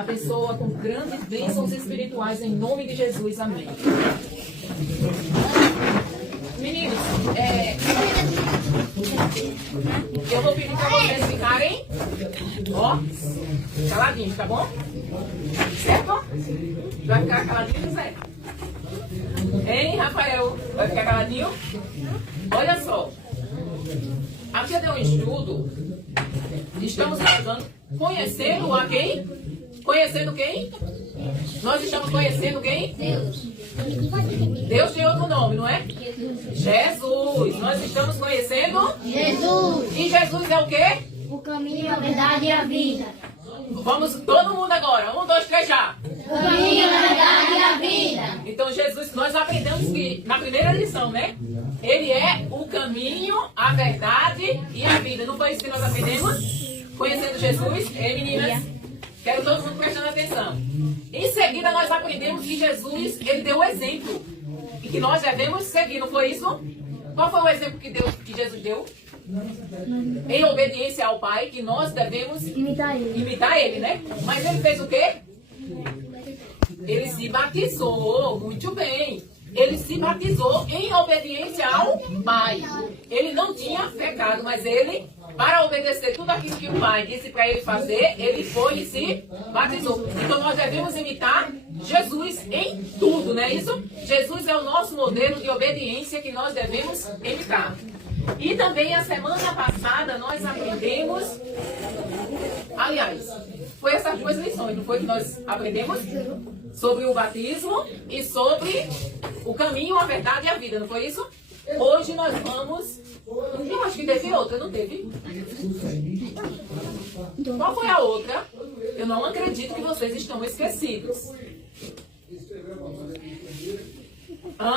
abençoa com grandes bênçãos espirituais em nome de Jesus. Amém. Meninos, eu vou pedir para vocês ficarem, ó, caladinhos, tá bom? Certo? Vai ficar caladinho, certo? Hein, Rafael? Vai ficar caladinho? Olha só. Aqui eu dei um estudo. Estamos estudando, conhecendo a quem? Conhecendo quem? Nós estamos conhecendo quem? Deus. Deus tem outro nome, não é? Jesus. Nós estamos conhecendo Jesus. E Jesus é o quê? O caminho, a verdade e a vida. Vamos, todo mundo agora. 1, 2, 3, já. O caminho, a verdade e a vida. Então Jesus, nós aprendemos que na primeira lição, né? Ele é o caminho, a verdade e a vida. Não foi isso que nós aprendemos? Conhecendo Jesus? Ei, meninas? Quero todo mundo prestando atenção. Em seguida, nós aprendemos que Jesus, ele deu o exemplo. E que nós devemos seguir, não foi isso? Qual foi o exemplo que Jesus deu? Em obediência ao Pai, que nós devemos imitar ele, né? Mas ele fez o quê? Ele se batizou. Muito bem. Ele se batizou em obediência ao Pai. Ele não tinha pecado, mas ele, para obedecer tudo aquilo que o Pai disse para ele fazer, ele foi e se batizou. Então nós devemos imitar Jesus em tudo, não é isso? Jesus é o nosso modelo de obediência que nós devemos imitar. E também a semana passada nós aprendemos, aliás, foi essas duas lições, não foi que nós aprendemos? Sobre o batismo e sobre o caminho, a verdade e a vida, não foi isso? Hoje nós vamos... Eu acho que teve outra, não teve? Qual foi a outra? Eu não acredito que vocês estão esquecidos.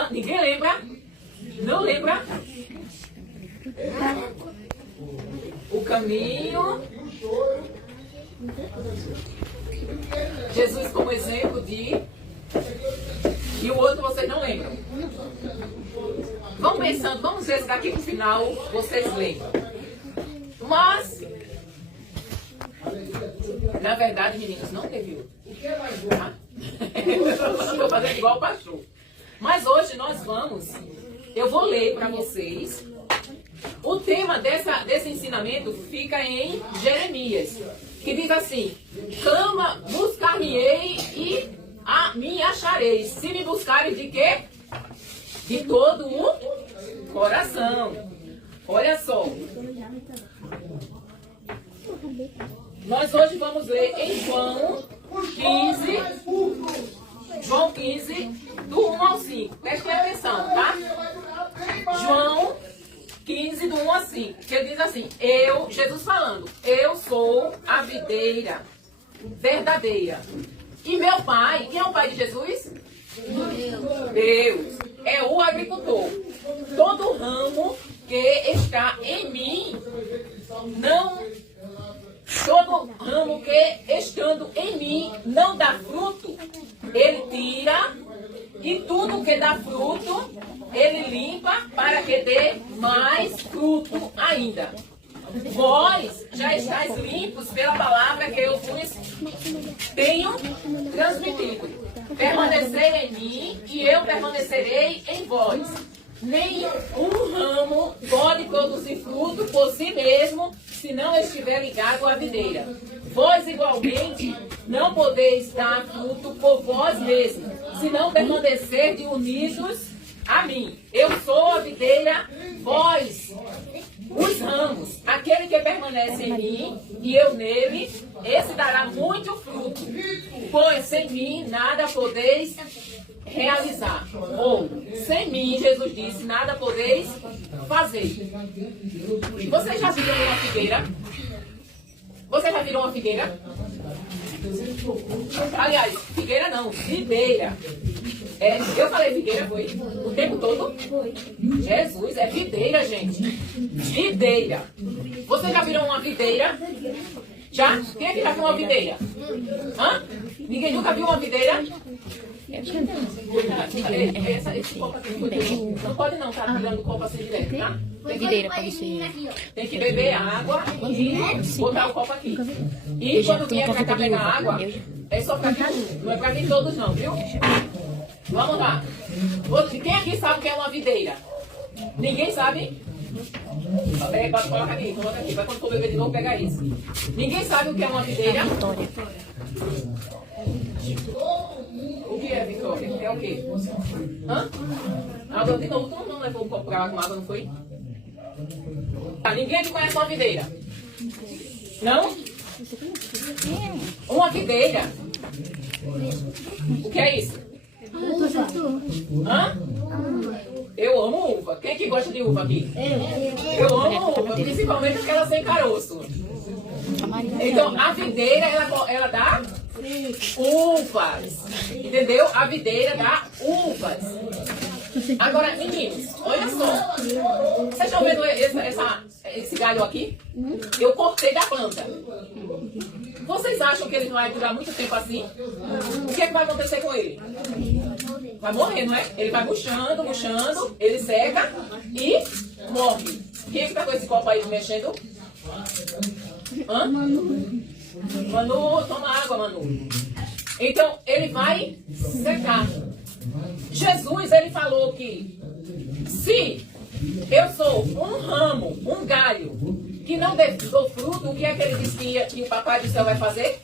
Ninguém lembra? Não lembra? O caminho... Jesus como exemplo de... E o outro vocês não lembram. Vão pensando, vamos ver se daqui pro final vocês lembram. Mas, na verdade, meninas, não teve outro. Tá? Eu estou fazendo igual o pastor. Mas hoje nós vamos... Eu vou ler para vocês... O tema desse ensinamento fica em Jeremias, que diz assim: clama, buscar-me-ei e me achareis, se me buscarem de quê? De todo o coração. Olha só. Nós hoje vamos ler em João 15, do 1 ao 5. Prestem atenção, tá? João 15, do 1 a 5, que ele diz assim, Jesus falando, eu sou a videira verdadeira. E meu pai, quem é o pai de Jesus? Deus. É o agricultor. Todo ramo que está em mim, todo ramo que estando em mim não dá fruto, ele tira, e tudo que dá fruto, ele limpa para que dê mais fruto ainda. Vós já estáis limpos pela palavra que eu vos tenho transmitido. Permanecei em mim e eu permanecerei em vós. Nem um ramo pode produzir fruto por si mesmo, se não estiver ligado à videira. Vós igualmente não podeis dar fruto por vós mesmos, se não permanecerdes unidos a mim. Eu sou a videira, vós os ramos. Aquele que permanece em mim e eu nele, esse dará muito fruto, pois sem mim nada podeis realizar. Ou, sem mim, Jesus disse, nada podeis fazer. Vocês já viram uma figueira? Vocês já viram uma figueira? Aliás, figueira não, videira. Eu falei figueira, foi? O tempo todo? Jesus, é videira, gente. Videira. Vocês já viram uma videira? Já? Quem é que já viu uma videira? Ninguém nunca viu uma videira? Esse copo aqui foi não pode não, tá tirando o copo assim direto, tá? Videira pode ser. Tem que beber água e botar o copo aqui. E quando vier pra cá pegar água, é só pra cá, não é pra vir todos não, viu? Vamos lá. Quem aqui sabe o que é uma videira? Ninguém sabe? Coloca aqui, vai quando for beber de novo pegar isso. Ninguém sabe o que é uma videira? O que é, Vitória? É o quê? Hã? Água de novo, tu não levou um copo pra lá com água, não foi? Tá, ninguém aqui conhece uma videira? Não? Uma videira? O que é isso? Hã? Eu amo uva. Quem é que gosta de uva aqui? Eu amo uva, principalmente aquela sem caroço. Então, a videira, ela dá uvas. Entendeu? A videira dá uvas. Agora, meninos, olha só. Vocês estão vendo esse galho aqui? Eu cortei da planta. Vocês acham que ele não vai durar muito tempo assim? O que é que vai acontecer com ele? Vai morrer, não é? Ele vai murchando, murchando, ele seca e morre. Quem é que tá com esse copo aí mexendo? Hã? Manu, toma água, Manu. Então, ele vai secar. Jesus, ele falou que se eu sou um ramo, um galho, que não dou fruto, o que é que ele disse que o papai do céu vai fazer?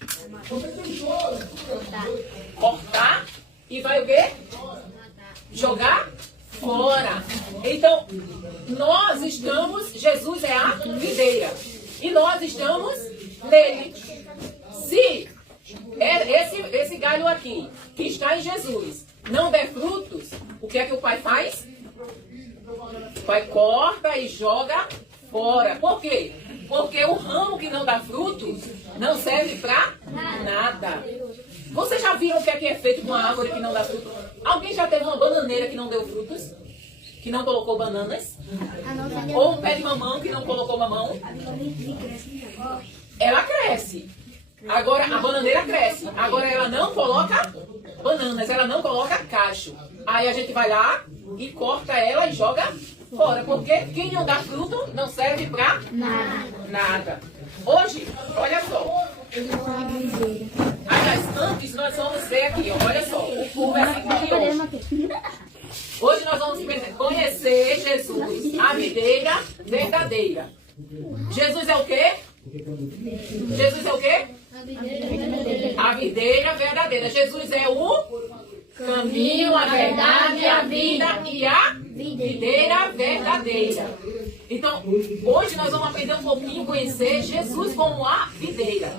Cortar. E vai o quê? Jogar fora. Então, nós estamos, Jesus é a videira. E nós estamos nele. Se esse galho aqui, que está em Jesus, não der frutos, o que é que o pai faz? O pai corta e joga fora. Por quê? Porque o ramo que não dá frutos não serve para nada. Vocês já viram o que é feito com a árvore que não dá fruto? Alguém já teve uma bananeira que não deu frutos? Que não colocou bananas? Ou um pé de mamão que não colocou mamão? Ela cresce. Agora, a bananeira cresce. Agora, ela não coloca bananas, ela não coloca cacho. Aí a gente vai lá e corta ela e joga fora. Porque quem não dá fruto não serve pra nada. Hoje, olha só. Aliás, antes nós vamos ver aqui, ó, olha só, o versículo de hoje. Hoje nós vamos conhecer Jesus, a videira verdadeira. Jesus é o quê? Jesus é o quê? A videira verdadeira. Jesus é o caminho, a verdade, a vida e a videira verdadeira. Então, hoje nós vamos aprender um pouquinho, conhecer Jesus como a videira.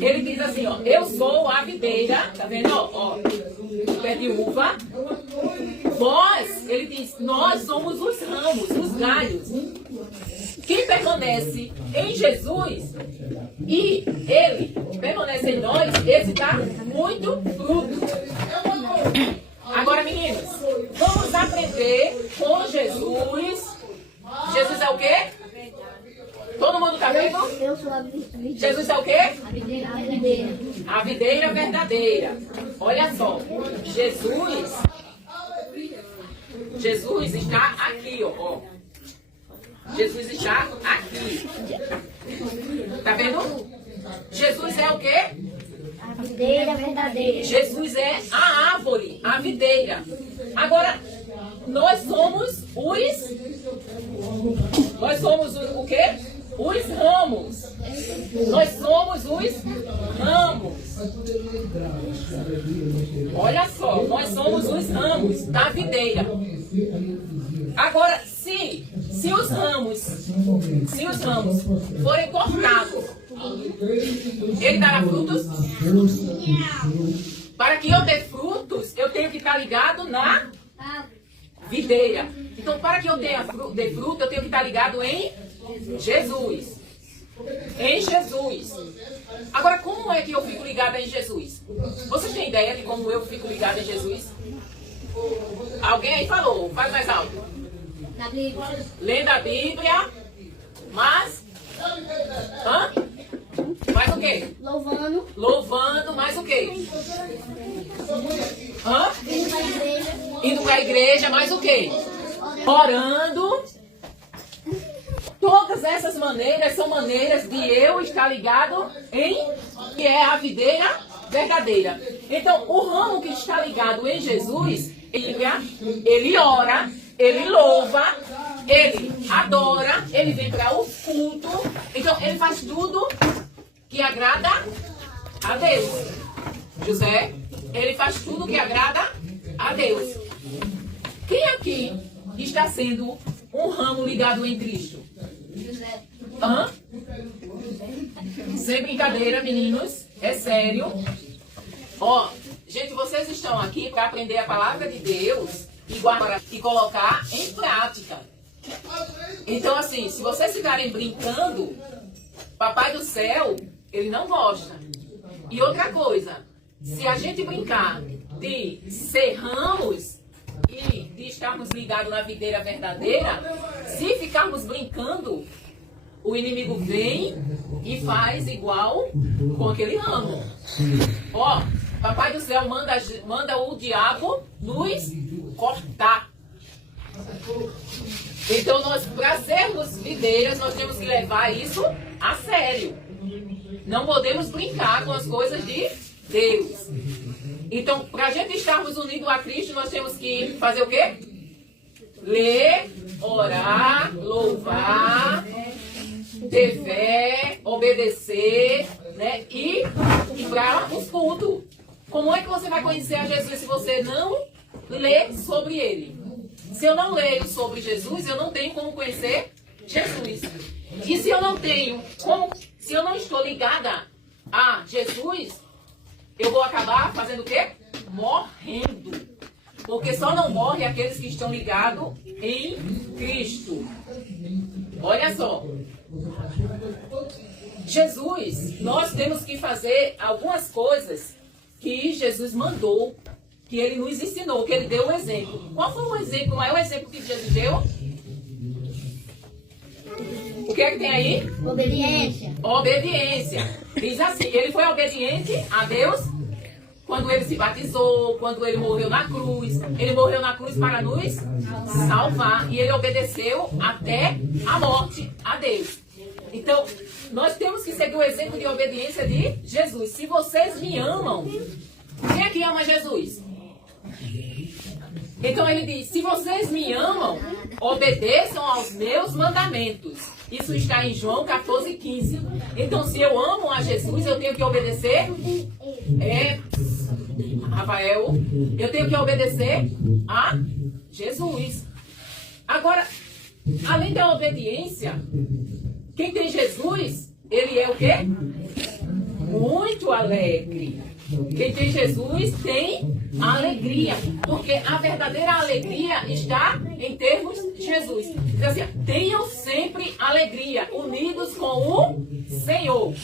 Ele diz assim, ó, eu sou a videira, tá vendo, ó, o pé de uva. Ele diz, nós somos os ramos, os galhos. Quem permanece em Jesus e ele permanece em nós, esse dá muito fruto. Agora, meninos, vamos aprender com Jesus. Jesus é o quê? Todo mundo está vendo? Eu sou a videira. Jesus é o quê? A videira. A videira verdadeira. Olha só. Jesus está aqui, ó. Jesus está aqui. Tá vendo? Jesus é o quê? A videira verdadeira. Jesus é a árvore, a videira. Agora, nós somos o quê? Os ramos. Nós somos os ramos. Olha só, nós somos os ramos da videira. Agora, se os ramos forem cortados, ele dará frutos? Para que eu dê frutos, eu tenho que estar ligado na videira. Então, para que eu dê fruto, eu tenho que estar ligado em Jesus. Em Jesus. Agora, como é que eu fico ligada em Jesus? Vocês têm ideia de como eu fico ligada em Jesus? Alguém aí falou, faz mais alto. Na Bíblia. Lendo a Bíblia, mas... Hã? Mais o quê? Louvando. Louvando, mais o quê? Hã? Indo para a igreja. Indo para a igreja, mas o quê? Orando. Todas essas maneiras são maneiras de eu estar ligado em que é a videira verdadeira. Então, o ramo que está ligado em Jesus, ele ora, ele louva, ele adora, ele vem para o culto. Então, ele faz tudo que agrada a Deus. José, ele faz tudo que agrada a Deus. Quem aqui está sendo um ramo ligado em Cristo? José. Hã? Sem brincadeira, meninos. É sério. Ó, gente, vocês estão aqui para aprender a palavra de Deus e guardar e colocar em prática. Então, assim, se vocês ficarem brincando, Papai do Céu, ele não gosta. E outra coisa, se a gente brincar de ser ramos e de estarmos ligados na videira verdadeira, se ficarmos brincando, o inimigo vem e faz igual com aquele ramo. Ó, Papai do Céu manda o diabo nos cortar. Então, nós, para sermos videiras, nós temos que levar isso a sério. Não podemos brincar com as coisas de Deus. Então, para a gente estarmos unidos a Cristo, nós temos que fazer o quê? Ler, orar, louvar, ter fé, obedecer, né? E para os cultos. Como é que você vai conhecer a Jesus se você não ler sobre ele? Se eu não leio sobre Jesus, eu não tenho como conhecer Jesus. E se eu não tenho como, se eu não estou ligada a Jesus, eu vou acabar fazendo o quê? Morrendo. Porque só não morre aqueles que estão ligados em Cristo. Olha só. Jesus, nós temos que fazer algumas coisas que Jesus mandou, que ele nos ensinou, que ele deu um exemplo. Qual foi o exemplo, o maior exemplo que Jesus deu? O que é que tem aí? Obediência. Obediência. Diz assim, ele foi obediente a Deus quando ele se batizou, quando ele morreu na cruz. Ele morreu na cruz para nos salvar. E ele obedeceu até a morte a Deus. Então, nós temos que seguir o exemplo de obediência de Jesus. Se vocês me amam, quem é que ama Jesus? Então ele diz, se vocês me amam, obedeçam aos meus mandamentos. Isso está em João 14:15. Então, se eu amo a Jesus, eu tenho que obedecer. Rafael, eu tenho que obedecer a Jesus. Agora, além da obediência, quem tem Jesus, ele é o quê? Muito alegre. Quem tem Jesus tem alegria. Porque a verdadeira alegria está em termos de Jesus. Diz assim, tenham sempre alegria, unidos com o Senhor.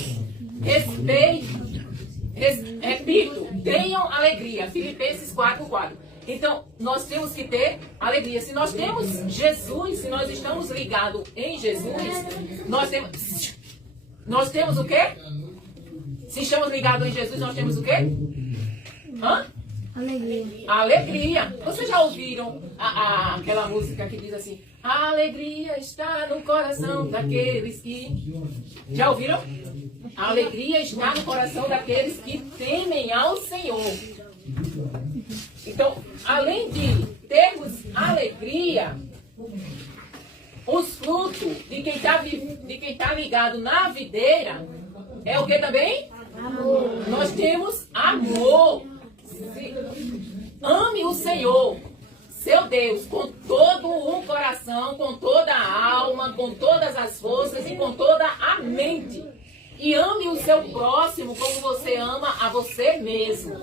Repito, tenham alegria. Filipenses 4:4. Então, nós temos que ter alegria. Se nós temos Jesus, se nós estamos ligados em Jesus, nós temos o quê? Se estamos ligados em Jesus, nós temos o quê? Hã? Alegria. Alegria. Vocês já ouviram aquela música que diz assim, a alegria está no coração daqueles que... Já ouviram? A alegria está no coração daqueles que temem ao Senhor. Então, além de termos alegria, os frutos de quem está ligado na videira é o que também? Amor. Nós temos amor. Ame o Senhor, seu Deus, com todo o coração, com toda a alma, com todas as forças e com toda a mente. E ame o seu próximo como você ama a você mesmo.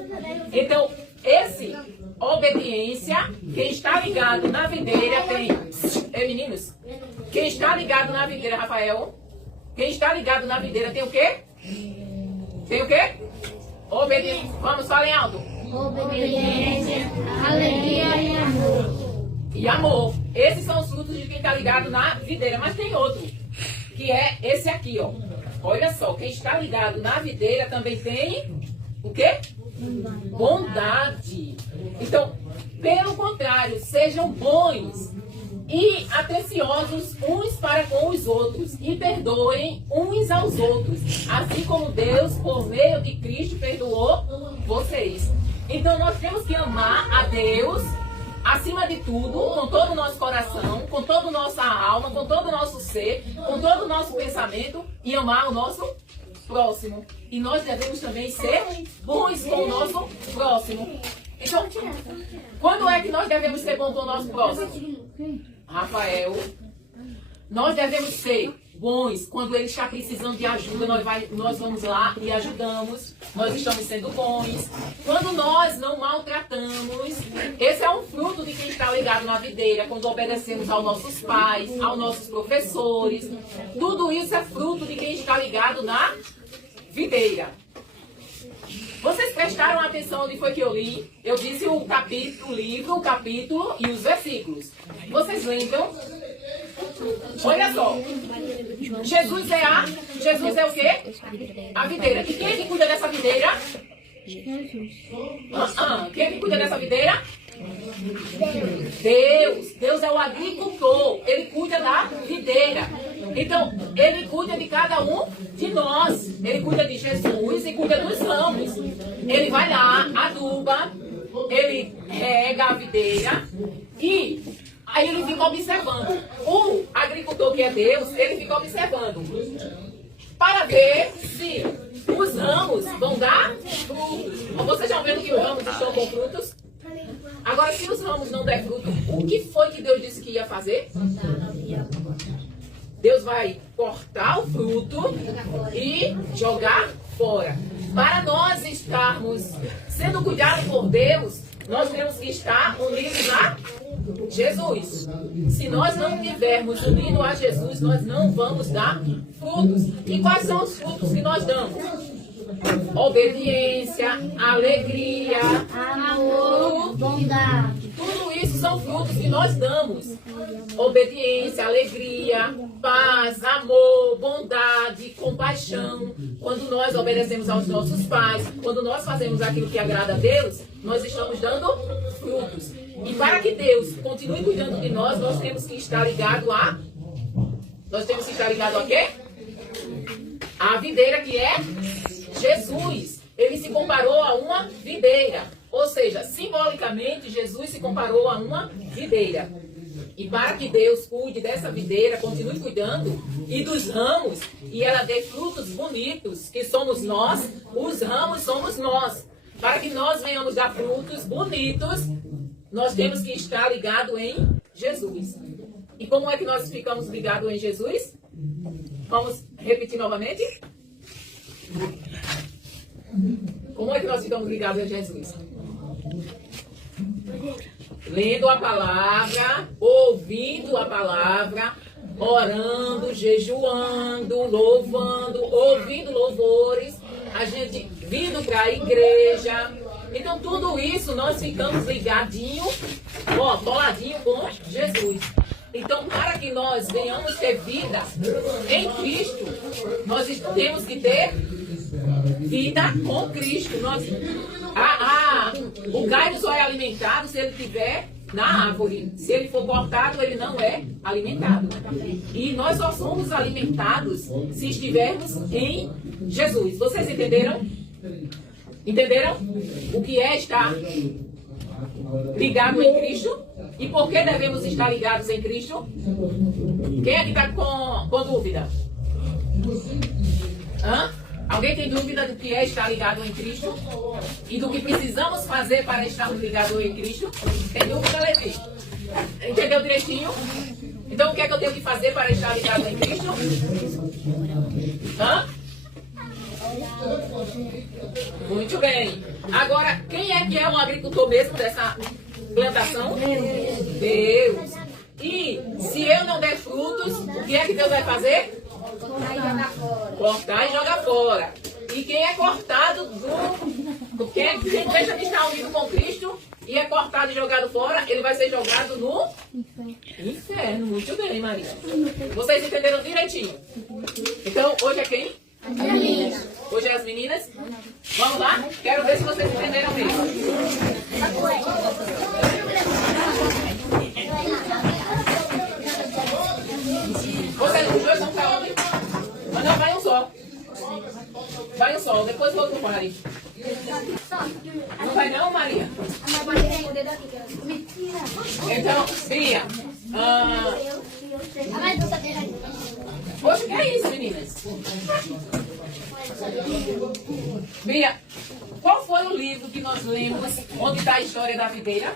Então, esse obediência, quem está ligado na videira tem... meninos, quem está ligado na videira, Rafael, quem está ligado na videira tem o quê? Tem o quê? Obediência. Vamos, falem alto. Obediência, alegria e amor. E amor. Esses são os frutos de quem está ligado na videira. Mas tem outro, que é esse aqui, ó. Olha só, quem está ligado na videira também tem o quê? Bondade. Então, pelo contrário, sejam bons e atenciosos uns para com os outros e perdoem uns aos outros, assim como Deus, por meio de Cristo, perdoou vocês. Então, nós temos que amar a Deus acima de tudo, com todo o nosso coração, com toda a nossa alma, com todo o nosso ser, com todo o nosso pensamento e amar o nosso próximo. E nós devemos também ser bons com o nosso próximo. Então, quando é que nós devemos ser bons com o nosso próximo? Rafael, nós devemos ser bons quando ele está precisando de ajuda, nós vamos lá e ajudamos, nós estamos sendo bons. Quando nós não maltratamos, esse é um fruto de quem está ligado na videira, quando obedecemos aos nossos pais, aos nossos professores. Tudo isso é fruto de quem está ligado na videira. Vocês prestaram atenção onde foi que eu li? Eu disse o capítulo, o livro, o capítulo e os versículos. Vocês lembram? Olha só. Jesus é o quê? A videira. E quem é que cuida dessa videira? Quem é que cuida dessa videira? Deus. Deus é o agricultor. Ele cuida da videira. Então, ele cuida de cada um de nós. Ele cuida de Jesus e cuida dos ramos. Ele vai lá, aduba, ele rega a videira e aí ele fica observando. O agricultor, que é Deus, ele fica observando para ver se os ramos vão dar frutos. Vocês já vendo que os ramos estão com frutos? Agora, se os ramos não der fruto, o que foi que Deus disse que ia fazer? Deus vai cortar o fruto e jogar fora. Para nós estarmos sendo cuidados por Deus, nós temos que estar unidos a Jesus. Se nós não estivermos unidos a Jesus, nós não vamos dar frutos. E quais são os frutos que nós damos? Obediência, alegria, amor, bondade. Tudo isso são frutos que nós damos. Obediência, alegria, paz, amor, bondade, compaixão. Quando nós obedecemos aos nossos pais, quando nós fazemos aquilo que agrada a Deus, nós estamos dando frutos. E para que Deus continue cuidando de nós, nós temos que estar ligado a... Nós temos que estar ligado a quê? A videira, que é Jesus. Ele se comparou a uma videira. Ou seja, simbolicamente, Jesus se comparou a uma videira. E para que Deus cuide dessa videira, continue cuidando, e dos ramos, e ela dê frutos bonitos, que somos nós, os ramos somos nós. Para que nós venhamos dar frutos bonitos, nós temos que estar ligados em Jesus. E como é que nós ficamos ligados em Jesus? Vamos repetir novamente? Como é que nós ficamos ligados em Jesus? Lendo a palavra, ouvindo a palavra, orando, jejuando, louvando, ouvindo louvores, a gente vindo para a igreja. Então tudo isso nós ficamos ligadinhos, coladinho com Jesus. Então, para que nós venhamos ter vida em Cristo, nós temos que ter vida com Cristo. O galho só é alimentado se ele estiver na árvore. Se ele for cortado, ele não é alimentado. E nós só somos alimentados se estivermos em Jesus. Vocês entenderam? Entenderam? O que é estar ligado em Cristo? E por que devemos estar ligados em Cristo? Quem é que está com dúvida? Alguém tem dúvida do que é estar ligado em Cristo? E do que precisamos fazer para estarmos ligados em Cristo? Tem dúvida, Levi? Entendeu direitinho? Então o que é que eu tenho que fazer para estar ligado em Cristo? Muito bem. Agora, quem é que é o agricultor mesmo dessa plantação? Deus. E se eu não der frutos, o que é que Deus vai fazer? Cortar e jogar fora. E quem é cortado quem deixa de estar unido com Cristo e é cortado e jogado fora, ele vai ser jogado no inferno. Muito bem, Maria. Vocês entenderam direitinho? Então, hoje é quem? Hoje Hoje é as meninas? Vamos lá? Quero ver se vocês entenderam mesmo. Vocês os dois vão pra onde? Mas não, vai um só. Vai um só, depois o outro vai. Não vai não, Maria? Então, Bia. Poxa, o que é isso, meninas? Bia, qual foi o livro que nós lemos onde está a história da videira?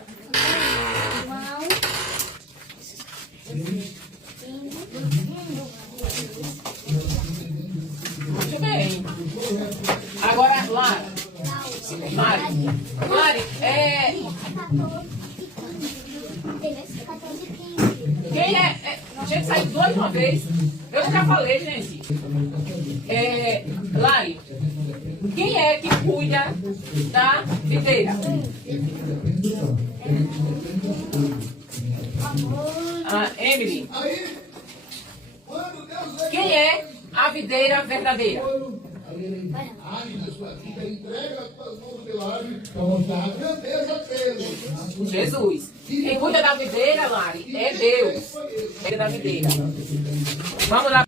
Muito bem. Agora, Mari, quem é? Gente, saiu dois de uma vez. Eu já falei, gente. Lari, quem é que cuida da videira? Emily. Quem é a videira verdadeira? Jesus. Quem cuida da videira, Lari, é Deus. Cuida da videira. Vamos lá.